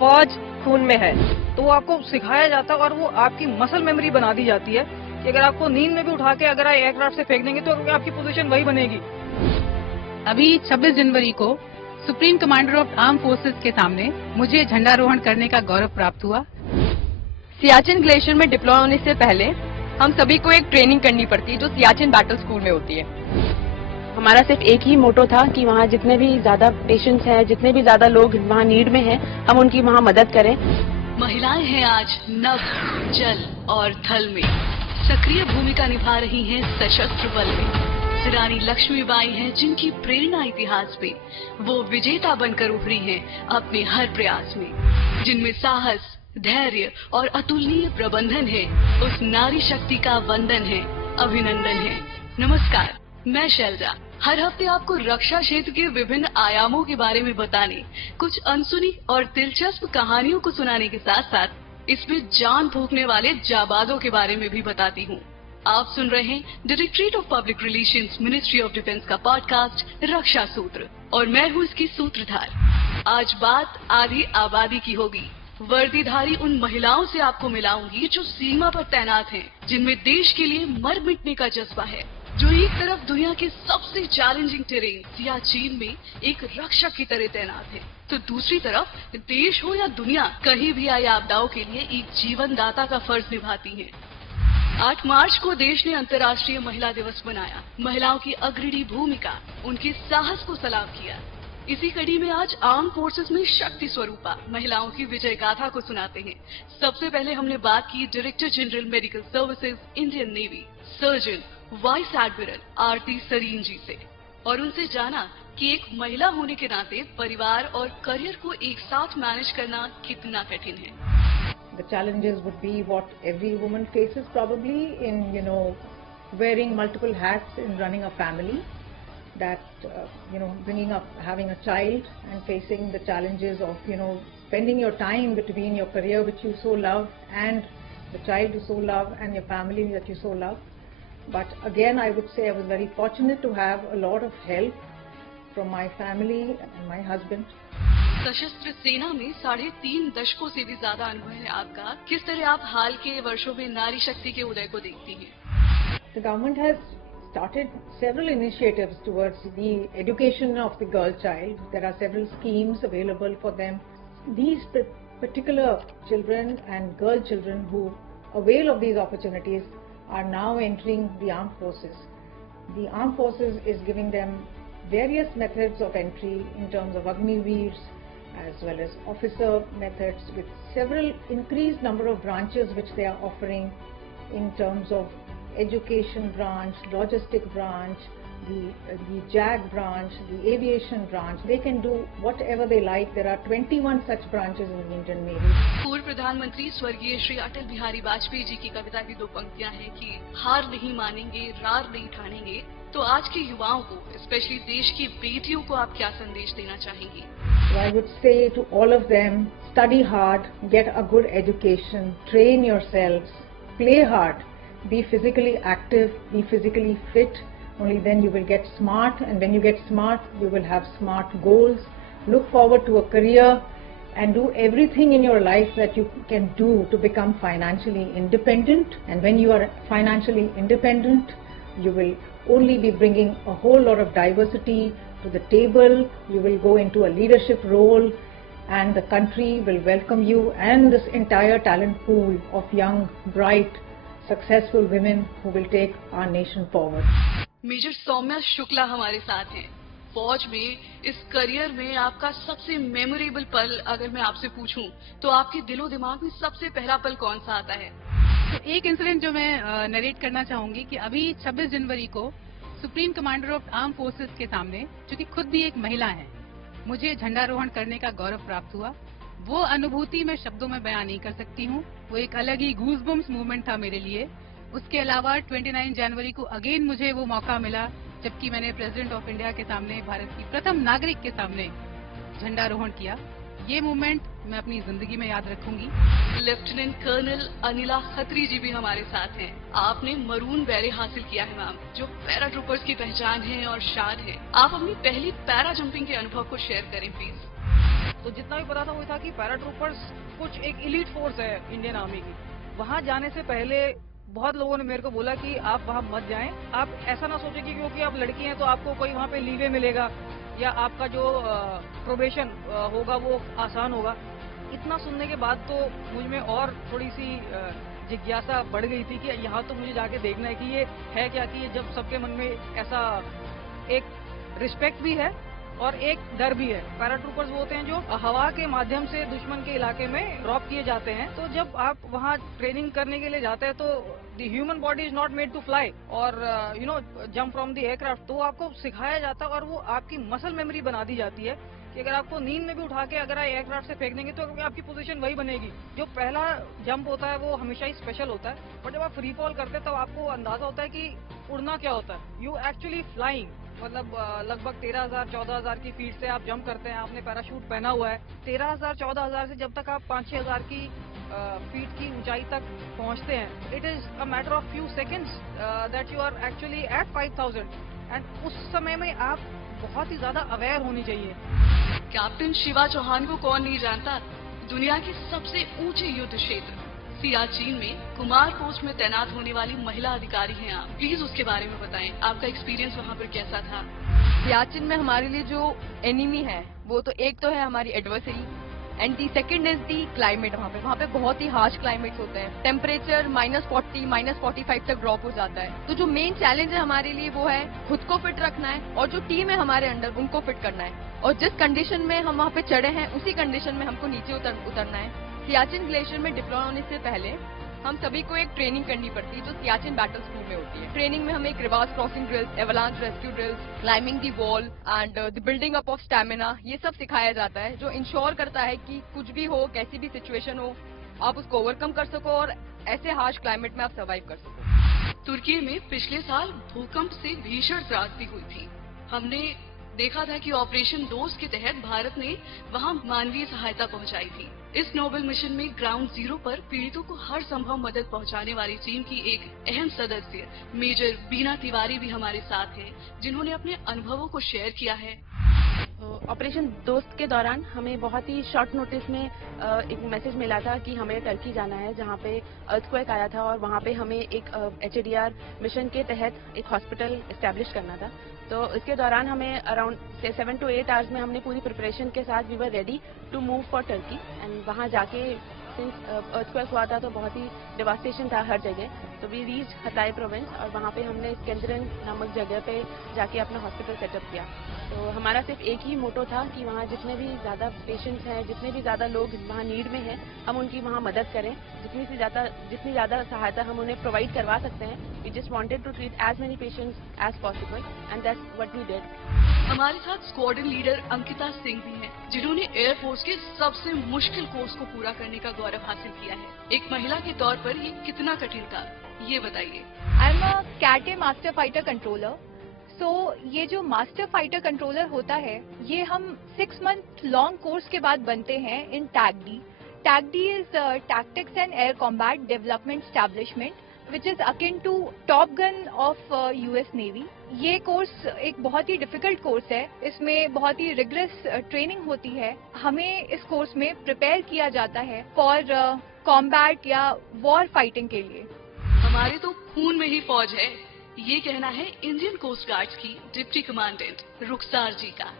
फौज खून में है, तो वो आपको सिखाया जाता है और वो आपकी मसल मेमोरी बना दी जाती है कि अगर आपको नींद में भी उठा के अगर आप एयरक्राफ्ट से फेंक देंगे तो आपकी पोजीशन वही बनेगी। अभी 26 जनवरी को supreme commander of arm forces के सामने मुझे झंडारोहण करने का गौरव प्राप्त हुआ। सियाचिन ग्लेशियर में डिप्लॉय होने से पहले हम सभी को एक ट्रेनिंग करनी पड़ती है जो सियाचिन बैटल स्कूल में होती है। हमारा सिर्फ एक ही मोटो था कि वहाँ जितने भी ज्यादा पेशेंट्स हैं, जितने भी ज्यादा लोग वहाँ नीड में हैं, हम उनकी वहाँ मदद करें। महिलाएं हैं आज नभ, जल और थल में सक्रिय भूमिका निभा रही हैं सशस्त्र बल में। रानी लक्ष्मीबाई हैं जिनकी प्रेरणा इतिहास में वो विजेता बनकर उभरी हैं अपने हर प्रयास में। जिनमें साहस, धैर्य और अतुलनीय प्रबंधन है, उस नारी शक्ति का वंदन है, अभिनंदन है। नमस्कार, मैं शैलजा हर हफ्ते आपको रक्षा क्षेत्र के विभिन्न आयामों के बारे में बताने, कुछ अनसुनी और दिलचस्प कहानियों को सुनाने के साथ साथ इसमें जान फूंकने वाले जाबाजों के बारे में भी बताती हूँ। आप सुन रहे हैं directorate of public relations, ministry of defence का पॉडकास्ट रक्षा सूत्र और मैं हूँ इसकी सूत्रधार। आज बात आधी आबादी की होगी। वर्दीधारी उन महिलाओं से आपको मिलाऊंगी जो सीमा पर तैनात हैं, जिनमें देश के लिए मर मिटने का जज्बा है, जो एक तरफ दुनिया के सबसे चैलेंजिंग टेरेन सियाचिन में एक रक्षक की तरह तैनात है, तो दूसरी तरफ देश हो या दुनिया कहीं भी आई आपदाओं के लिए एक जीवन दाता का फर्ज निभाती हैं। 8 मार्च को देश ने अंतर्राष्ट्रीय महिला दिवस मनाया। महिलाओं की अग्रणी भूमिका, उनके साहस को सलाम किया। इसी कड़ी में आज आर्म फोर्सेस में शक्ति स्वरूपा महिलाओं की विजय गाथा को सुनाते हैं। सबसे पहले हमने बात की director general medical services, Indian Navy, surgeon vice admiral Arti Sarin ji से और उनसे जाना कि एक महिला होने के नाते परिवार और करियर को एक साथ मैनेज करना कितना कठिन है। The challenges would be what every woman faces probably in, wearing multiple hats in running a family, that, bringing up, having a child and facing the challenges of, spending your time between your career which you so love and the child you so love and your family that you so love. But again, I would say I was very fortunate to have a lot of help from my family and my husband. सशस्त्र सेना में 3.5 दशकों से भी ज्यादा अनुभव है आपका। किस तरह आप हाल के वर्षों में नारी शक्ति के उदय को देखती हैं? The government has started several initiatives towards the education of the girl child. There are several schemes available for them. These particular children and girl children who avail of these opportunities are now entering the armed forces. The armed forces is giving them various methods of entry in terms of Agniveers as well as officer methods with several increased number of branches which they are offering in terms of education branch, logistic branch, the JAG branch, the aviation branch. They can do whatever they like. There are 21 such branches in the Indian Navy. पूर्व प्रधानमंत्री स्वर्गीय श्री अटल बिहारी वाजपेयी जी की कविता की 2 पंक्तियां हैं कि हार नहीं मानेंगे, रार नहीं ठानेंगे। तो आज के युवाओं को, स्पेशली देश की बेटियों को आप क्या संदेश देना चाहेंगी? So I would say to all of them, study hard, get a good education, train yourselves, play hard, be physically active, be physically fit. Only then you will get smart, and when you get smart, you will have smart goals. Look forward to a career and do everything in your life that you can do to become financially independent. And when you are financially independent, you will only be bringing a whole lot of diversity to the table. You will go into a leadership role and the country will welcome you and this entire talent pool of young, bright, successful women who will take our nation forward. Major Saumya Shukla हमारे साथ हैं। फौज में इस career में आपका सबसे memorable पल अगर मैं आपसे पूछूं तो आपके दिलो दिमाग में सबसे पहला पल कौन सा आता है? तो एक इंसिडेंट जो मैं नरेट करना चाहूंगी कि अभी 26 जनवरी को supreme commander of arm forces के सामने, जो कि खुद भी एक महिला हैं, मुझे झंडारोहण करने का गौरव प्राप्त हुआ। वो अनुभूति मैं शब्दों में बयान नहीं कर सकती हूँ। वो एक अलग ही गूज़बम्स मूवमेंट था मेरे लिए। उसके अलावा 29 जनवरी को अगेन मुझे वो मौका मिला जबकि मैंने प्रेसिडेंट ऑफ इंडिया के सामने, भारत की प्रथम नागरिक के सामने झंडारोहण किया। ये मूवमेंट मैं अपनी जिंदगी में याद रखूंगी। लेफ्टिनेंट कर्नल अनिला खत्री जी भी हमारे साथ हैं। आपने मरून बैरे हासिल किया है मैम, जो पैरा ट्रूपर्स की पहचान है और शान है। आप अपनी पहली पैरा जंपिंग के अनुभव को शेयर करें प्लीज। तो जितना भी पता था वो था कि पैरा ट्रूपर्स कुछ एक इलीट फोर्स है इंडियन आर्मी की। वहाँ जाने से पहले बहुत लोगों ने मेरे को बोला कि आप वहाँ मत जाएं, आप ऐसा ना सोचें कि क्योंकि आप लड़की हैं तो आपको कोई वहाँ पे लीवे मिलेगा या आपका जो प्रोबेशन होगा वो आसान होगा। इतना सुनने के बाद तो मुझ में और थोड़ी सी जिज्ञासा बढ़ गई थी कि यहाँ तो मुझे जाके देखना है कि ये है क्या, कि ये जब सबके मन में ऐसा एक रिस्पेक्ट भी है और एक डर भी है। पैराट्रूपर्स वो होते हैं जो हवा के माध्यम से दुश्मन के इलाके में ड्रॉप किए जाते हैं। तो जब आप वहाँ ट्रेनिंग करने के लिए जाते हैं तो the human body is not made to fly और जंप फ्रॉम द एयरक्राफ्ट। तो आपको सिखाया जाता है और वो आपकी मसल मेमोरी बना दी जाती है कि अगर आपको नींद में भी उठा के अगर आप एयरक्राफ्ट से फेंक देंगे तो आपकी पोजीशन वही बनेगी। जो पहला जंप होता है वो हमेशा ही स्पेशल होता है, और जब आप फ्री फॉल करते हैं तब आपको अंदाजा होता है कि उड़ना क्या होता है। यू एक्चुअली फ्लाइंग, मतलब लगभग 13,000-14,000 की फीट से आप जंप करते हैं। आपने पैराशूट पहना हुआ है। 13,000-14,000 से जब तक आप 5-6 हज़ार की फीट की ऊंचाई तक पहुंचते हैं, it is a matter of few seconds that you are actually at 5,000 and उस समय में आप बहुत ही ज्यादा अवेयर होनी चाहिए। कैप्टन शिवा चौहान को कौन नहीं जानता, दुनिया के सबसे ऊंचे युद्ध क्षेत्र सियाचिन में कुमार पोस्ट में तैनात होने वाली महिला अधिकारी हैं आप। प्लीज उसके बारे में बताएं, आपका एक्सपीरियंस वहाँ पर कैसा था। सियाचिन में हमारे लिए जो एनिमी है वो तो एक तो है हमारी adversary and the second is the climate. वहाँ पे बहुत ही हार्श क्लाइमेट्स होते हैं। टेम्परेचर -40, -45 तक ड्रॉप हो जाता है। तो जो मेन चैलेंज है हमारे लिए वो है खुद को फिट रखना है और जो टीम है हमारे अंडर उनको फिट करना है, और जिस कंडीशन में हम वहाँ पे चढ़े हैं उसी कंडीशन में हमको नीचे उतरना है। सियाचिन ग्लेशियर में डिप्लॉय होने से पहले हम सभी को एक ट्रेनिंग करनी पड़ती है जो सियाचिन बैटल स्कूल में होती है। ट्रेनिंग में हमें crevasse crossing drills, avalanche rescue drills, climbing the wall and the building up of stamina, ये सब सिखाया जाता है जो इंश्योर करता है कि कुछ भी हो, कैसी भी सिचुएशन हो, आप उसको ओवरकम कर सको और ऐसे हार्श क्लाइमेट में आप सर्वाइव कर सको। तुर्की में पिछले साल भूकंप से भीषण त्रासदी हुई थी। हमने देखा था कि ऑपरेशन दोस्त के तहत भारत ने वहां मानवीय सहायता पहुंचाई थी। इस नोबल मिशन में ग्राउंड जीरो पर पीड़ितों को हर संभव मदद पहुंचाने वाली टीम की एक अहम सदस्य मेजर बीना तिवारी भी हमारे साथ हैं, जिन्होंने अपने अनुभवों को शेयर किया है। ऑपरेशन दोस्त के दौरान हमें बहुत ही शॉर्ट नोटिस में एक मैसेज मिला था कि हमें टर्की जाना है, जहां पे अर्थक्वेक आया था और वहां पे हमें एक HADR मिशन के तहत एक हॉस्पिटल एस्टेब्लिश करना था। तो इसके दौरान हमें अराउंड 7 to 8 आवर्स में हमने पूरी प्रिपरेशन के साथ we were ready to move for Turkey and वहां जाके सिंस अर्थक्वेक हुआ था तो बहुत ही डिवास्टेशन था हर जगह। तो वी रीच हताई प्रोविंस और वहाँ पे हमने स्केंद्रन नामक जगह पे जाके अपना हॉस्पिटल सेटअप किया। तो हमारा सिर्फ एक ही मोटो था कि वहाँ जितने भी ज़्यादा पेशेंट्स हैं, जितने भी ज़्यादा लोग वहाँ नीड में हैं, हम उनकी वहाँ मदद करें। जितनी ज़्यादा सहायता हम उन्हें प्रोवाइड करवा सकते हैं। We just wanted to treat as many patients as possible and that's what we did. हमारे साथ स्क्वाड्रन लीडर अंकिता सिंह भी हैं, जिन्होंने एयरफोर्स के सबसे मुश्किल कोर्स को पूरा करने का गौरव हासिल किया है। एक महिला के तौर पर ये कितना कठिन था, ये बताइए। I am a Cat A master fighter controller. So ये जो मास्टर फाइटर कंट्रोलर होता है ये हम 6 मंथ लॉन्ग कोर्स के बाद बनते हैं in TACDE. TACDE is tactics and air combat development establishment which is akin to Top Gun of US Navy। ये कोर्स एक बहुत ही डिफिकल्ट कोर्स है। इसमें बहुत ही रिगरस ट्रेनिंग होती है। हमें इस कोर्स में प्रिपेयर किया जाता है फॉर कॉम्बैट या वॉर फाइटिंग के लिए। हमारे तो खून में ही फौज है, ये कहना है इंडियन कोस्ट गार्ड की डिप्टी कमांडेंट रुखसार जी का।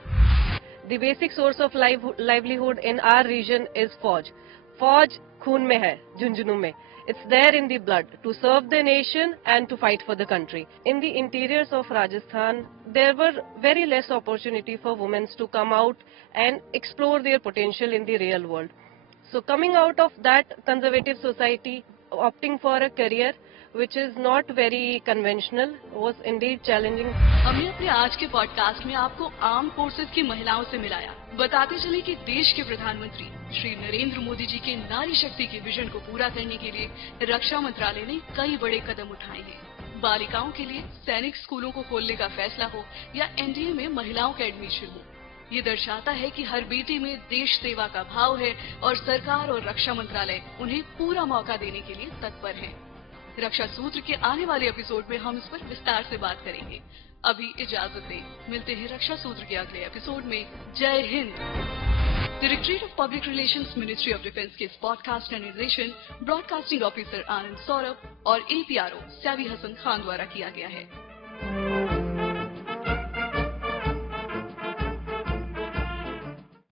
The basic source of livelihood in our region is फौज। फौज खून में है, झुंझुनू में। It's there in the blood to serve the nation and to fight for the country. In the interiors of Rajasthan, there were very less opportunity for women to come out and explore their potential in the real world. So coming out of that conservative society, opting for a career which is not very conventional was indeed challenging. हमने अपने आज के podcast में आपको arm forces की महिलाओं से मिलाया। बताते चले कि देश के प्रधानमंत्री श्री नरेंद्र मोदी जी के नारी शक्ति के विजन को पूरा करने के लिए रक्षा मंत्रालय ने कई बड़े कदम उठाए हैं। बालिकाओं के लिए सैनिक स्कूलों को खोलने का फैसला हो या NDA में महिलाओं का एडमिशन हो, ये दर्शाता है कि हर बेटी में देश सेवा का भाव है और सरकार और रक्षा मंत्रालय उन्हें पूरा मौका देने के लिए तत्पर है। रक्षा सूत्र के आने वाले एपिसोड में हम इस पर विस्तार से बात करेंगे। अभी इजाजत दें, मिलते हैं रक्षा सूत्र के अगले एपिसोड में। जय Hind. Directorate of public relations, ministry of defence के इस पॉडकास्ट का निर्देशन ब्रॉडकास्टिंग ऑफिसर आनंद सौरभ और APRO सैवी हसन खान द्वारा किया गया है।